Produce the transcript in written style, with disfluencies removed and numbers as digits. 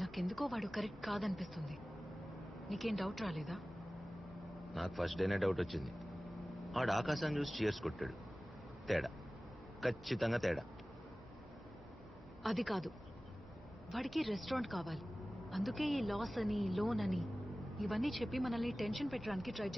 నాకెందుకో వాడు కరెక్ట్ కాదనిపిస్తుంది. నీకేం డౌట్ రాలేదా? నాకు ఫస్ట్ డేనే డౌట్ వచ్చింది. ఆడు ఆకాశాన్ని చూసి చీర్స్ కొట్టాడు. తేడా, ఖచ్చితంగా తేడా. అది కాదు, వాడికి రెస్టారెంట్ కావాలి. అందుకే ఈ లాస్ అని లోన్ అని ఇవన్నీ చెప్పి మనల్ని టెన్షన్ పెట్టడానికి ట్రై చేస్తాడు.